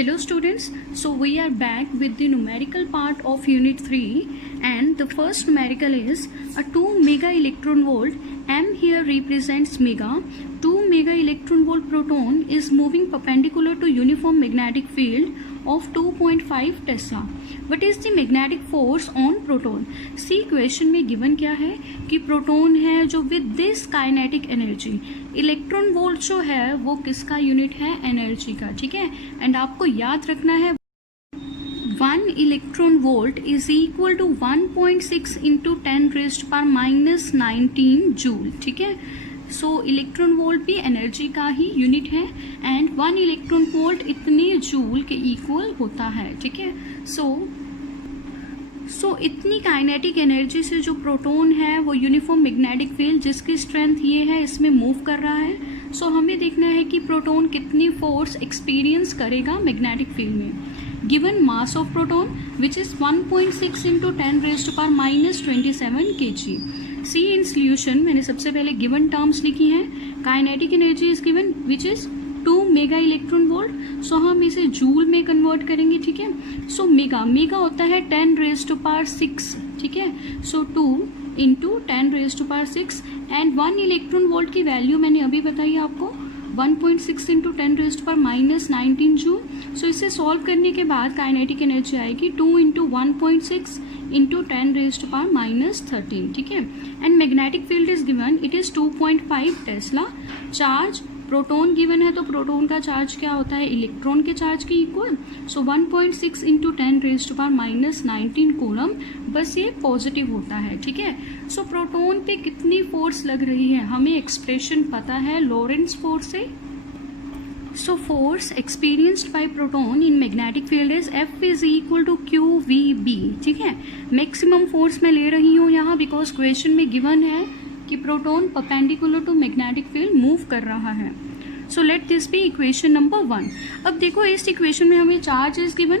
Hello students, so we are back with the numerical part of unit 3 and the first numerical is a 2 mega electron volt. M here represents mega. 2 mega electron volt proton is moving perpendicular to uniform magnetic field of 2.5 Tesla. What is the magnetic force on proton? See question में given क्या है कि proton है जो with this kinetic energy. Electron volt जो है वो किसका यूनिट है? एनर्जी का. ठीक है, एंड आपको याद रखना है 1 electron volt is equal to 1.6 into 10⁻⁻19 joule. ठीक है, सो इलेक्ट्रॉन वोल्ट भी एनर्जी का ही यूनिट है एंड 1 इलेक्ट्रॉन वोल्ट इतने जूल के इक्वल होता है. ठीक है, सो इतनी काइनेटिक एनर्जी से जो प्रोटॉन है वो यूनिफॉर्म मैग्नेटिक फील्ड जिसकी स्ट्रेंथ ये है इसमें मूव कर रहा है. सो हमें देखना है कि प्रोटॉन कितनी फोर्स एक्सपीरियंस करेगा मैग्नेटिक फील्ड में. Given mass of proton which is 1.6 into 10⁻⁻27 kg. See in solution मैंने सबसे पहले गिवन टर्म्स लिखी हैं. Kinetic energy is given which is 2 mega electron volt. So हम इसे जूल में कन्वर्ट करेंगे. ठीक है, सो मेगा होता है 10⁻6. ठीक है, सो 2 इंटू 10⁻6 एंड 1 इलेक्ट्रॉन वोल्ट की वैल्यू मैंने अभी बताई आपको 1.6 इंटू 10⁻⁻19 जूल. सो इसे सॉल्व करने के बाद काइनेटिक एनर्जी आएगी 2 इंटू 1.6 इंटू 10⁻13. ठीक है, and magnetic field is given it is 2.5 Tesla. Charge proton given है तो प्रोटॉन का चार्ज क्या होता है? इलेक्ट्रॉन के चार्ज के इक्वल. सो 1.6 इंटू 10⁻⁻19 कूलम. बस ये पॉजिटिव होता है. ठीक है, सो प्रोटॉन पे कितनी फोर्स लग रही है हमें एक्सप्रेशन पता है लॉरेंट्ज फोर्स से. So force experienced by proton in magnetic field is F is equal to QVB. ठीक है, मैक्सिमम फोर्स मैं ले रही हूँ यहाँ बिकॉज क्वेश्चन में गिवन है कि proton perpendicular to magnetic field move कर रहा है. So let this be equation number 1. अब देखो इस इक्वेशन में हमें charge is given,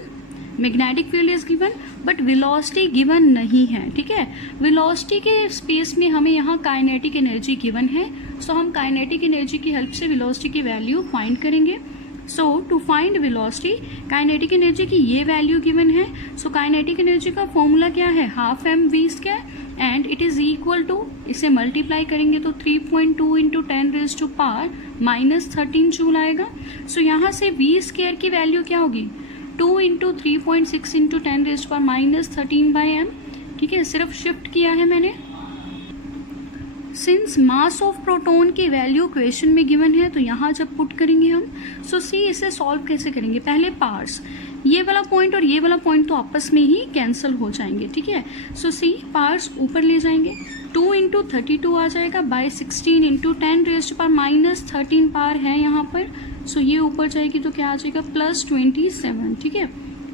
magnetic field is given but velocity given नहीं है. ठीक है, वेलोसिटी के स्पेस में हमें यहाँ काइनेटिक एनर्जी गिवन है. सो हम काइनेटिक एनर्जी की हेल्प से वेलोसिटी की वैल्यू फाइंड करेंगे. So to find velocity kinetic energy की ये वैल्यू गिवन है. सो काइनेटिक एनर्जी का फॉर्मूला क्या है? Half mv² and it is equal to, इसे मल्टीप्लाई करेंगे तो 3.2 इंटू 10⁻⁻13 जूल आएगा. सो यहाँ से v² की वैल्यू क्या होगी? 2 इंटू 3.6 इंटू 10⁻13/m. ठीक है, सिर्फ शिफ्ट किया है मैंने. सिंस मास ऑफ प्रोटॉन की वैल्यू क्वेश्चन में गिवन है तो यहाँ जब पुट करेंगे हम. सो सी इसे सॉल्व कैसे करेंगे? पहले पार्ट्स, ये वाला पॉइंट और ये वाला पॉइंट तो आपस में ही कैंसिल हो जाएंगे. ठीक है, सो सी पार्ट्स ऊपर ले जाएंगे. 2 इंटू 32 आ जाएगा बाय 16 इंटू 10⁻⁻13 पार है यहाँ पर. सो ये ऊपर जाएगी तो क्या आ जाएगा? +27. ठीक है,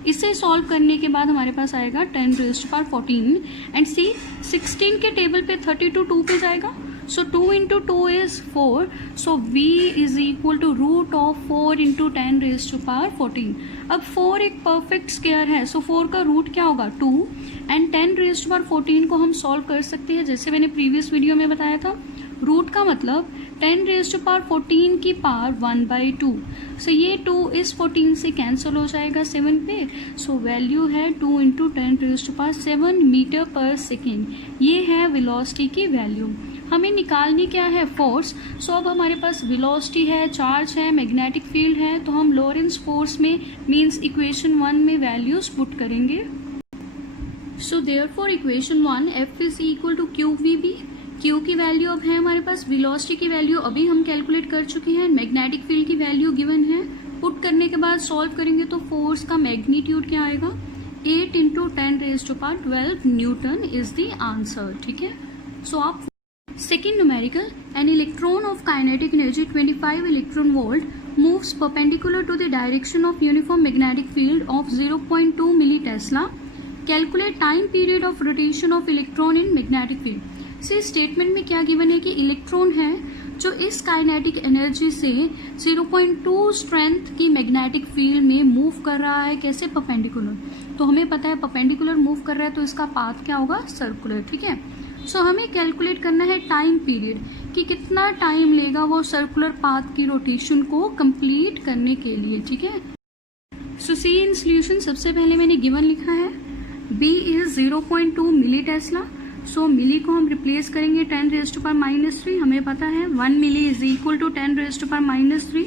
इसे सॉल्व करने के बाद हमारे पास आएगा 10⁻14 एंड सी 16 के टेबल पे 32 2 पे जाएगा. So 2 into 2 is 4. So v is equal to √4 into 10⁻14. अब 4 एक परफेक्ट स्क्वायर है. सो 4 का रूट क्या होगा? 2 एंड 10⁻14 को हम सॉल्व कर सकते हैं जैसे मैंने प्रीवियस वीडियो में बताया था. रूट का मतलब 10⁻14 की पावर 1/2. सो ये 2 इस 14 से कैंसिल हो जाएगा 7 पे. सो वैल्यू है 2 इंटू 10⁻7 मीटर पर सेकेंड. ये है वेलोसिटी की वैल्यू. हमें निकालनी क्या है? फोर्स. सो अब हमारे पास वेलोसिटी है, चार्ज है, मैग्नेटिक फील्ड है, तो हम लॉरेंट्ज फोर्स में मीन्स इक्वेशन 1 में वैल्यूज पुट करेंगे. So therefore equation 1 F is equal to QVB. Q की वैल्यू अब है हमारे पास, वेलोसिटी की वैल्यू अभी हम कैलकुलेट कर चुके हैं, मैग्नेटिक फील्ड की वैल्यू गिवन है. पुट करने के बाद सॉल्व करेंगे तो फोर्स का मैग्नीट्यूड क्या आएगा? 8 into 10⁻12 Newton is the answer. ठीक है, सो आप second numerical, an electron of kinetic energy 25 electron volt moves perpendicular to the direction of uniform magnetic field of 0.2 milli Tesla. Calculate time period of rotation of electron in magnetic field. से statement में क्या given है कि electron है जो इस kinetic energy से 0.2 strength की मैग्नेटिक फील्ड में मूव कर रहा है. कैसे? परपेंडिकुलर. तो हमें पता है परपेंडिकुलर मूव कर रहा है तो इसका पाथ क्या होगा? सर्कुलर. ठीक है, सो हमें कैलकुलेट करना है टाइम पीरियड कि कितना टाइम लेगा वो सर्कुलर पाथ की रोटेशन को कंप्लीट करने के लिए. ठीक है, सो सी इन सोल्यूशन सबसे पहले मैंने गिवन लिखा है B इज 0.2 मिली टेस्ला। सो मिली को हम रिप्लेस करेंगे 10⁻⁻3, हमें पता है 1 मिली इज इक्वल टू 10⁻⁻3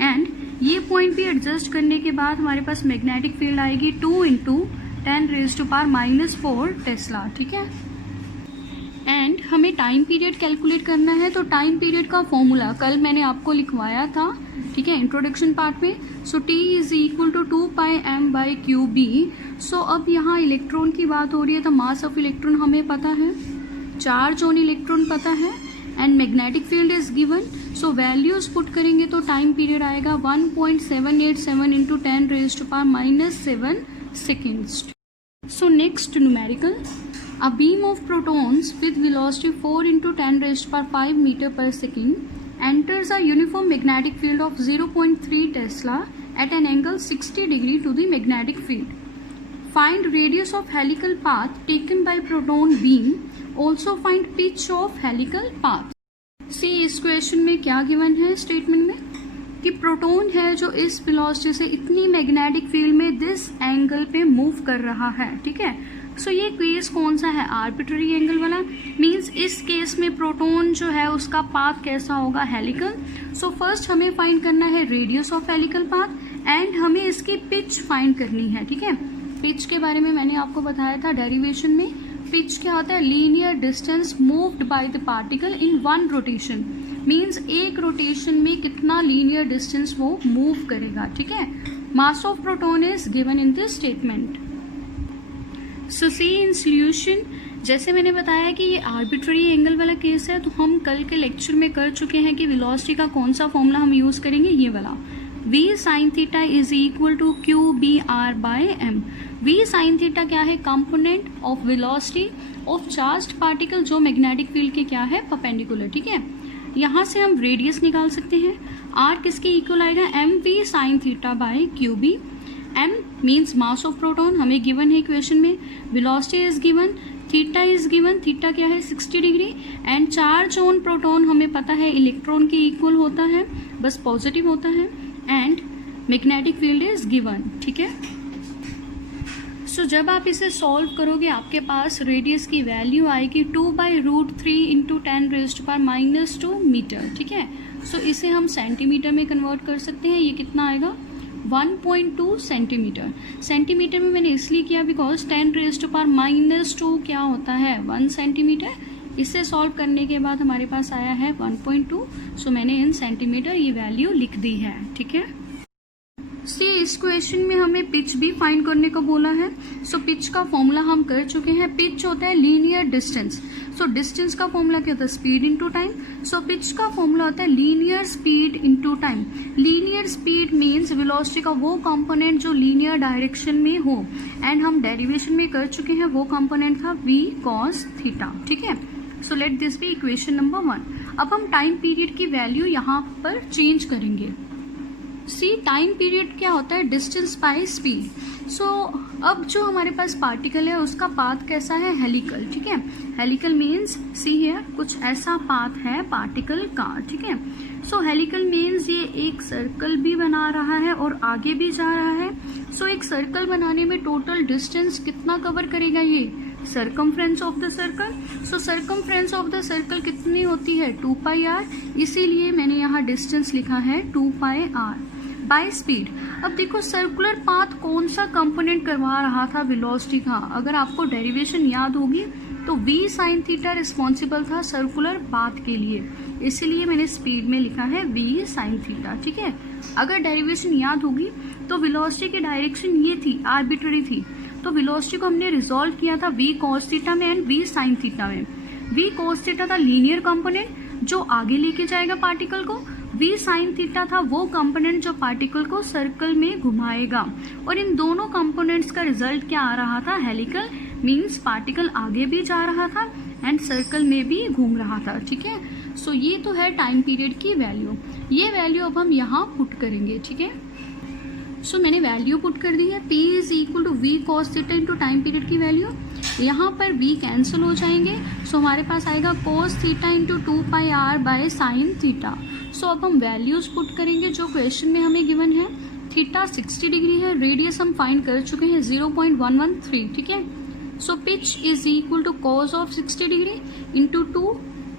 एंड ये पॉइंट भी एडजस्ट करने के बाद हमारे पास मैग्नेटिक फील्ड आएगी 2 × 10⁻⁻4 टेस्ला, ठीक है। एंड हमें टाइम पीरियड कैलकुलेट करना है, तो टाइम पीरियड का फॉर्मूला कल मैंने आपको लिखवाया था, ठीक है, इंट्रोडक्शन पार्ट में। So T is equal to 2πm/qb। So अब यहाँ इलेक्ट्रॉन की बात हो रही है, तो मास ऑफ इलेक्ट्रॉन हमें पता है, चार्ज ऑन इलेक्ट्रॉन पता है and magnetic field is given. So values put करेंगे तो टाइम पीरियड आएगा 1.787 × 10⁻⁻7 seconds. So next numerical, a beam of protons with velocity 4 × 10⁵ meter per second enters a uniform magnetic field of 0.3 Tesla at an angle 60 degree to the magnetic field. Find radius of helical path taken by proton beam. Also find pitch of helical path. See इस question में क्या given है statement में कि proton है जो इस velocity से इतनी मैग्नेटिक फील्ड में दिस एंगल पे मूव कर रहा है, ठीक है। सो ये केस कौन सा है, आर्बिट्ररी एंगल वाला, मींस इस केस में प्रोटॉन जो है उसका पाथ कैसा होगा, हेलिकल। सो फर्स्ट हमें फाइंड करना है radius of helical path and हमें इसकी पिच फाइंड करनी है, ठीक है। पिच के बारे में मैंने आपको बताया था डेरिवेशन में। पिच क्या होता है, linear distance moved by the particle in one rotation, means एक रोटेशन में कितना लीनियर डिस्टेंस वो मूव करेगा, ठीक है। Mass of proton is given in this statement. So see in solution, जैसे मैंने बताया कि ये आर्बिट्ररी एंगल वाला केस है, तो हम कल के लेक्चर में कर चुके हैं कि वेलोसिटी का कौन सा फॉर्मूला हम यूज करेंगे, ये वाला V sin theta is equal to QBr/m। V sin theta क्या है, component of velocity of charged particle जो मैग्नेटिक फील्ड के क्या है, परपेंडिकुलर, ठीक है। यहाँ से हम रेडियस निकाल सकते हैं, R किसके इक्वल आएगा, mv sin theta by QB। m means mass of proton हमें गिवन है इक्वेशन में, velocity is given, theta is given, theta क्या है 60 degree and charge on proton हमें पता है इलेक्ट्रॉन के इक्वल होता है, बस पॉजिटिव होता है and magnetic field is given, ठीक है। सो जब आप इसे सॉल्व करोगे आपके पास रेडियस की वैल्यू आएगी 2/√3 × 10⁻⁻2 मीटर, ठीक है। सो इसे हम सेंटीमीटर में कन्वर्ट कर सकते हैं, ये कितना आएगा 1.2 सेंटीमीटर। सेंटीमीटर में मैंने इसलिए किया बिकॉज 10⁻⁻2 क्या होता है 1 सेंटीमीटर। इसे सॉल्व करने के बाद हमारे पास आया है 1.2, सो मैंने इन सेंटीमीटर ये वैल्यू लिख दी है, ठीक है। सी इस क्वेश्चन में हमें पिच भी फाइंड करने को बोला है। सो पिच का फॉर्मूला हम कर चुके हैं, पिच होता है लीनियर डिस्टेंस। सो डिस्टेंस का फॉर्मूला क्या होता है, speed into time. So pitch का फॉर्मूला होता है linear speed into time. Linear speed means velocity का वो कंपोनेंट जो लीनियर डायरेक्शन में हो एंड हम डेरिवेशन में कर चुके हैं, वो कंपोनेंट था v cos थीटा, ठीक है। So let this be equation number 1। अब हम टाइम पीरियड की वैल्यू यहाँ पर चेंज करेंगे। सी टाइम पीरियड क्या होता है, डिस्टेंस बाय स्पीड। सो अब जो हमारे पास पार्टिकल है उसका पाथ कैसा है, हेलिकल, ठीक है। हेलिकल मीन्स सी है कुछ ऐसा पाथ है पार्टिकल का, ठीक है। सो हेलिकल मीन्स ये एक सर्कल भी बना रहा है और आगे भी जा रहा है। सो एक सर्कल बनाने में टोटल डिस्टेंस कितना कवर करेगा, ये circumference of the circle. So circumference of the circle कितनी होती है 2πr, इसीलिए मैंने यहाँ डिस्टेंस लिखा है 2πr बाय स्पीड। अब देखो सर्कुलर पाथ कौन सा कंपोनेंट करवा रहा था वेलोसिटी का, अगर आपको डेरिवेशन याद होगी तो v sin थीटा रिस्पॉन्सिबल था सर्कुलर पाथ के लिए, इसीलिए मैंने स्पीड में लिखा है v sin थीटा, ठीक है। अगर डेरिवेशन याद होगी तो वेलोसिटी की डायरेक्शन ये थी, आर्बिट्ररी थी, तो वेलोसिटी को हमने रिजॉल्व किया था v cos थीटा में एंड v sin थीटा में। v cos थीटा था लीनियर कंपोनेंट जो आगे लेके जाएगा पार्टिकल को, v sin थीटा था वो कंपोनेंट जो पार्टिकल को सर्कल में घुमाएगा, और इन दोनों कंपोनेंट्स का रिजल्ट क्या आ रहा था, हेलिकल, मींस पार्टिकल आगे भी जा रहा था एंड सर्कल में भी घूम रहा था, ठीक है। सो ये तो है टाइम पीरियड की वैल्यू, ये वैल्यू अब हम यहाँ पुट करेंगे, ठीक है। सो मैंने वैल्यू पुट कर दी है, p is equal to v cos theta into time period की वैल्यू, यहाँ पर v कैंसिल हो जाएंगे, सो हमारे पास आएगा cos theta into 2πr by sine theta. So अब हम वैल्यूज पुट करेंगे जो क्वेश्चन में हमें गिवन है। थीटा 60 डिग्री है, रेडियस हम फाइंड कर चुके हैं 0.113, ठीक है। So pitch is equal to cos of 60 degree into 2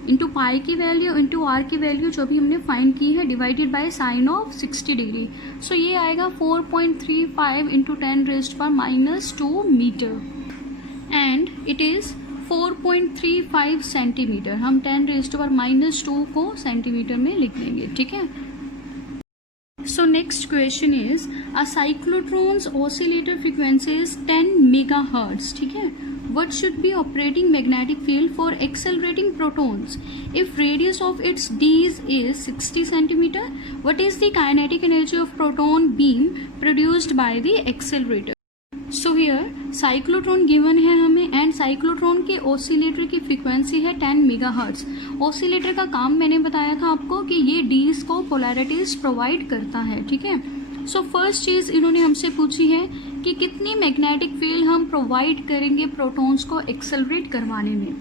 into pi की वैल्यू इंटू आर की वैल्यू जो भी हमने फाइंड की है divided by sine of 60 degree. So ये आएगा 4.35 into 10⁻⁻² metre and it is 4.35 centimetre. हम 10⁻⁻² को सेंटीमीटर में लिख लेंगे, ठीक है। So next question is a cyclotron's oscillator frequency is 10 megahertz, ठीक है। What should be operating magnetic field for accelerating protons? If radius of its Ds is 60 centimeter, what is the kinetic energy of proton beam produced by the accelerator? So here cyclotron given है हमें and cyclotron के oscillator की frequency है 10 megahertz. Oscillator का काम मैंने बताया था आपको कि ये डीज को पोलैरिटीज प्रोवाइड करता है, ठीक है। सो फर्स्ट चीज इन्होंने हमसे पूछी है कि कितनी मैग्नेटिक फील्ड हम प्रोवाइड करेंगे प्रोटॉन्स को एक्सेलरेट करवाने में।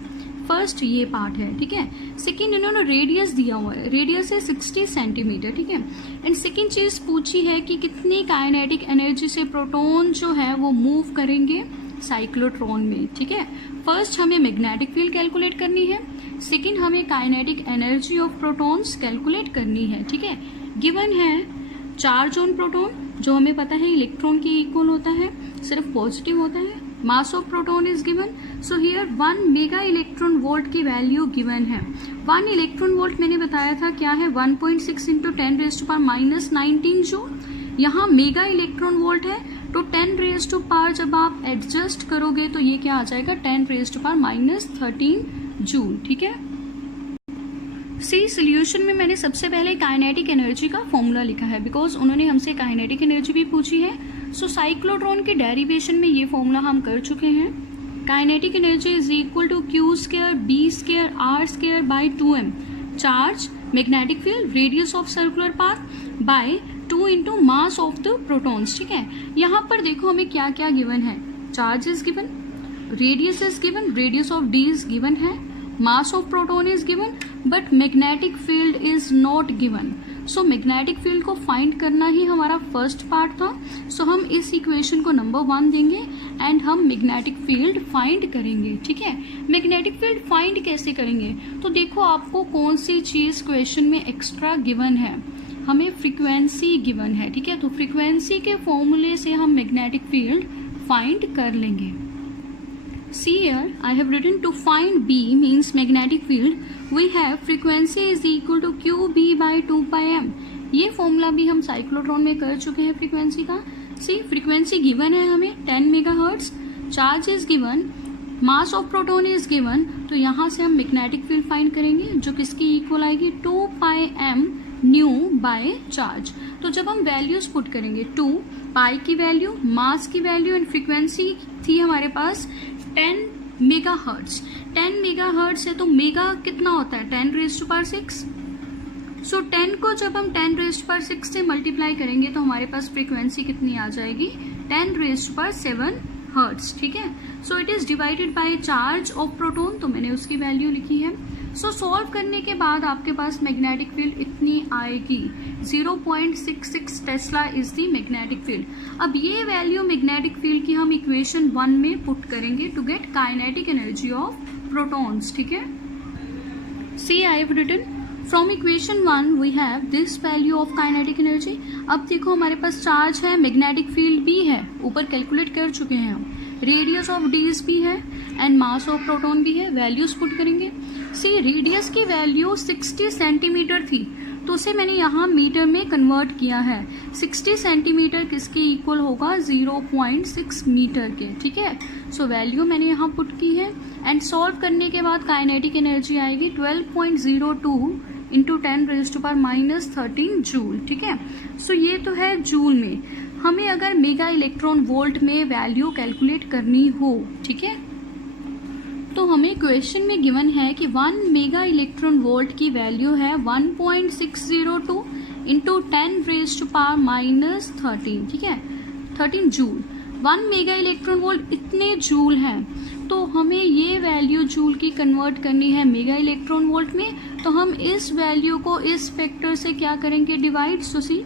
फर्स्ट ये पार्ट है, ठीक है। सेकेंड इन्होंने रेडियस दिया हुआ है, रेडियस है 60 सेंटीमीटर, ठीक है। एंड सेकेंड चीज पूछी है कि कितनी काइनेटिक एनर्जी से प्रोटॉन जो है वो मूव करेंगे साइक्लोट्रॉन में, ठीक है। फर्स्ट हमें मैग्नेटिक फील्ड कैलकुलेट करनी है, सेकेंड हमें kinetic energy of protons calculate करनी है, ठीक है। गिवन है चार्ज ऑन प्रोटॉन जो हमें पता है इलेक्ट्रॉन के इक्वल होता है, सिर्फ पॉजिटिव होता है। Mass of proton is given, so here 1 mega electron volt की वैल्यू गिवन है। 1 इलेक्ट्रॉन वोल्ट मैंने बताया था क्या है 1.6 इंटू 10⁻⁻19 जूल। यहाँ मेगा इलेक्ट्रॉन वोल्ट है तो 10⁻⁻ जब आप एडजस्ट करोगे तो ये क्या आ जाएगा 10⁻⁻13 जूल, ठीक है। सी सोल्यूशन में मैंने सबसे पहले काइनेटिक एनर्जी का फॉर्मूला लिखा है बिकॉज उन्होंने हमसे काइनेटिक एनर्जी भी पूछी है। सो साइक्लोट्रॉन के डेरिवेशन में ये फॉर्मूला हम कर चुके हैं। Kinetic energy is equal to Q² B² R² by 2m charge, magnetic field, radius of circular path by 2 into mass of the protons, ठीक है। यहाँ पर देखो हमें क्या क्या गिवन है, charge is given, radius is given, radius of D is given है, mass of proton is given but magnetic field is not given. So magnetic field को फाइंड करना ही हमारा फर्स्ट पार्ट था। सो हम इस इक्वेशन को नंबर 1 देंगे एंड हम मैग्नेटिक फील्ड फाइंड करेंगे, ठीक है। मैग्नेटिक फील्ड फाइंड कैसे करेंगे तो देखो आपको कौन सी चीज क्वेश्चन में एक्स्ट्रा गिवन है, हमें फ्रीक्वेंसी गिवन है, ठीक है। तो फ्रीक्वेंसी के फॉर्मूले से हम मैग्नेटिक फील्ड फाइंड कर लेंगे। See here, I have written to find B means magnetic field. We have frequency is equal to QB by 2 pi m. ये फॉर्मूला भी हम साइक्लोट्रॉन में कर चुके हैं फ्रीक्वेंसी का। सी फ्रीक्वेंसी गिवन है हमें 10 megahertz, charge is given, mass of proton is given. तो यहाँ से हम मैग्नेटिक फील्ड फाइंड करेंगे जो किसकी इक्वल आएगी 2 पाई m न्यू बाय चार्ज। तो जब हम वैल्यूज पुट करेंगे 2 पाई की वैल्यू, मास की वैल्यू एंड फ्रीक्वेंसी थी हमारे पास 10 मेगाहर्ट्ज। 10 मेगाहर्ट्ज है तो मेगा कितना होता है 10⁻⁶। सो 10 को जब हम 10⁻⁶ से मल्टीप्लाई करेंगे तो हमारे पास फ्रीक्वेंसी कितनी आ जाएगी 10⁻⁷ हर्ट्ज, ठीक है। So it is divided by charge of proton, तो मैंने उसकी वैल्यू लिखी है। सो सॉल्व करने के बाद आपके पास मैग्नेटिक फील्ड इतनी आएगी 0.66 Tesla is the magnetic field. अब ये वैल्यू मैग्नेटिक फील्ड की हम इक्वेशन 1 में पुट करेंगे to get kinetic energy of protons, ठीक है। See I have written from equation 1 we have this value of kinetic energy. अब देखो हमारे पास चार्ज है, मैग्नेटिक फील्ड भी है, ऊपर कैलकुलेट कर चुके हैं हम, रेडियस ऑफ डीज भी है एंड मास ऑफ प्रोटॉन भी है। वैल्यूज पुट करेंगे। सी रेडियस की वैल्यू 60 सेंटीमीटर थी तो उसे मैंने यहाँ मीटर में कन्वर्ट किया है। 60 सेंटीमीटर किसके इक्वल होगा 0.6 मीटर के, ठीक है। सो वैल्यू मैंने यहाँ पुट की है एंड सॉल्व करने के बाद काइनेटिक एनर्जी आएगी 12.02 इंटू 10⁻⁻13 जूल, ठीक है। सो ये तो है जूल में। हमें अगर मेगा इलेक्ट्रॉन वोल्ट में वैल्यू कैलकुलेट करनी हो, ठीक है, तो हमें क्वेश्चन में गिवन है कि 1 मेगा इलेक्ट्रॉन वोल्ट की वैल्यू है 1.602 इंटू 10⁻⁻13, ठीक है, 13 जूल। 1 मेगा इलेक्ट्रॉन वोल्ट इतने जूल हैं तो हमें ये वैल्यू जूल की कन्वर्ट करनी है मेगा इलेक्ट्रॉन वोल्ट में। तो हम इस वैल्यू को इस फैक्टर से क्या करेंगे डिवाइड। सो सी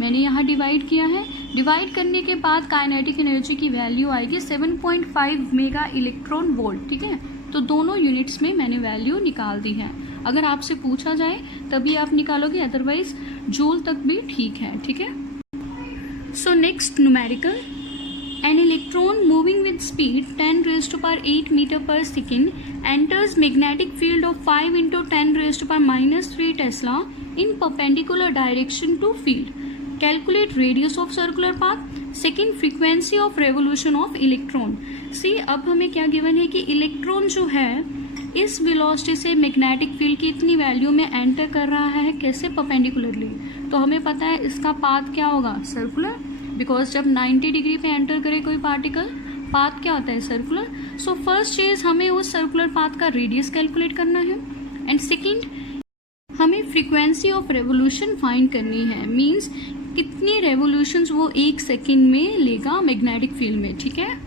मैंने यहाँ डिवाइड किया है। डिवाइड करने के बाद काइनेटिक एनर्जी की वैल्यू आएगी 7.5 मेगा इलेक्ट्रॉन वोल्ट, ठीक है। तो दोनों यूनिट्स में मैंने वैल्यू निकाल दी है। अगर आपसे पूछा जाए तभी आप निकालोगे, अदरवाइज जूल तक भी ठीक है, ठीक है। So next numerical, an electron moving with speed 10 raised to power 8 meter per second enters magnetic field of 5 into 10 raised to power minus 3 Tesla in perpendicular direction to field. Calculate radius of circular path. Second, frequency of revolution of electron. See, अब हमें क्या given है कि electron जो है इस velocity से magnetic field की इतनी वैल्यू में एंटर कर रहा है, कैसे, परपेंडिकुलरली। तो हमें पता है इसका पाथ क्या होगा, सर्कुलर, बिकॉज जब 90 डिग्री पे एंटर करे कोई पार्टिकल, पाथ क्या होता है, सर्कुलर। सो फर्स्ट चीज हमें उस सर्कुलर पाथ का रेडियस कैलकुलेट करना है, एंड सेकंड हमें फ्रीक्वेंसी ऑफ रेवोल्यूशन फाइंड करनी है, मींस कितनी रेवोल्यूशंस वो 1 सेकेंड में लेगा मैग्नेटिक फील्ड में, ठीक है।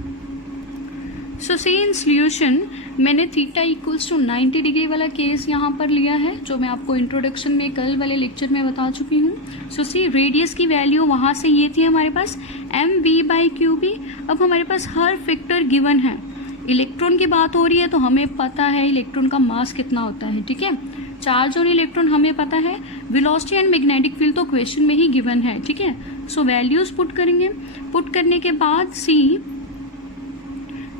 सो सी इन सोल्यूशन मैंने थीटा इक्वल्स टू 90 डिग्री वाला केस यहाँ पर लिया है, जो मैं आपको इंट्रोडक्शन में कल वाले लेक्चर में बता चुकी हूँ। सो सी रेडियस की वैल्यू वहाँ से ये थी हमारे पास mv/qb। अब हमारे पास हर फैक्टर गिवन है। इलेक्ट्रॉन की बात हो रही है तो हमें पता है इलेक्ट्रॉन का मास कितना होता है, ठीक है। चार्ज ऑन इलेक्ट्रॉन हमें पता है, वेलोसिटी एंड मैग्नेटिक फील्ड तो क्वेश्चन में ही गिवन है, ठीक है। सो वैल्यूज पुट करेंगे। पुट करने के बाद सी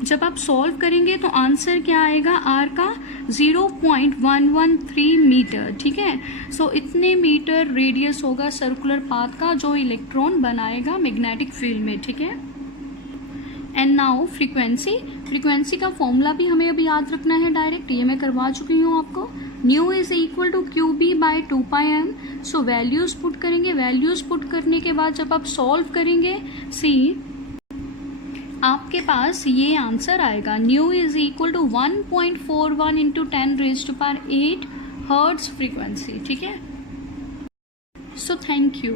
जब आप सॉल्व करेंगे तो आंसर क्या आएगा, आर का 0.113 मीटर, ठीक है। सो इतने मीटर रेडियस होगा सर्कुलर पाथ का जो इलेक्ट्रॉन बनाएगा मैग्नेटिक फील्ड में, ठीक है। एंड नाउ फ्रीक्वेंसी का फॉर्मूला भी हमें अभी याद रखना है डायरेक्ट, ये मैं करवा चुकी हूँ आपको। Nu is equal to QB/2πm। So values put करेंगे। वैल्यूज पुट करने के बाद जब आप सॉल्व करेंगे, सी आपके पास ये आंसर आएगा, nu is equal to 1.41 into 10 raised to power 8 hertz frequency, ठीक है। So thank you.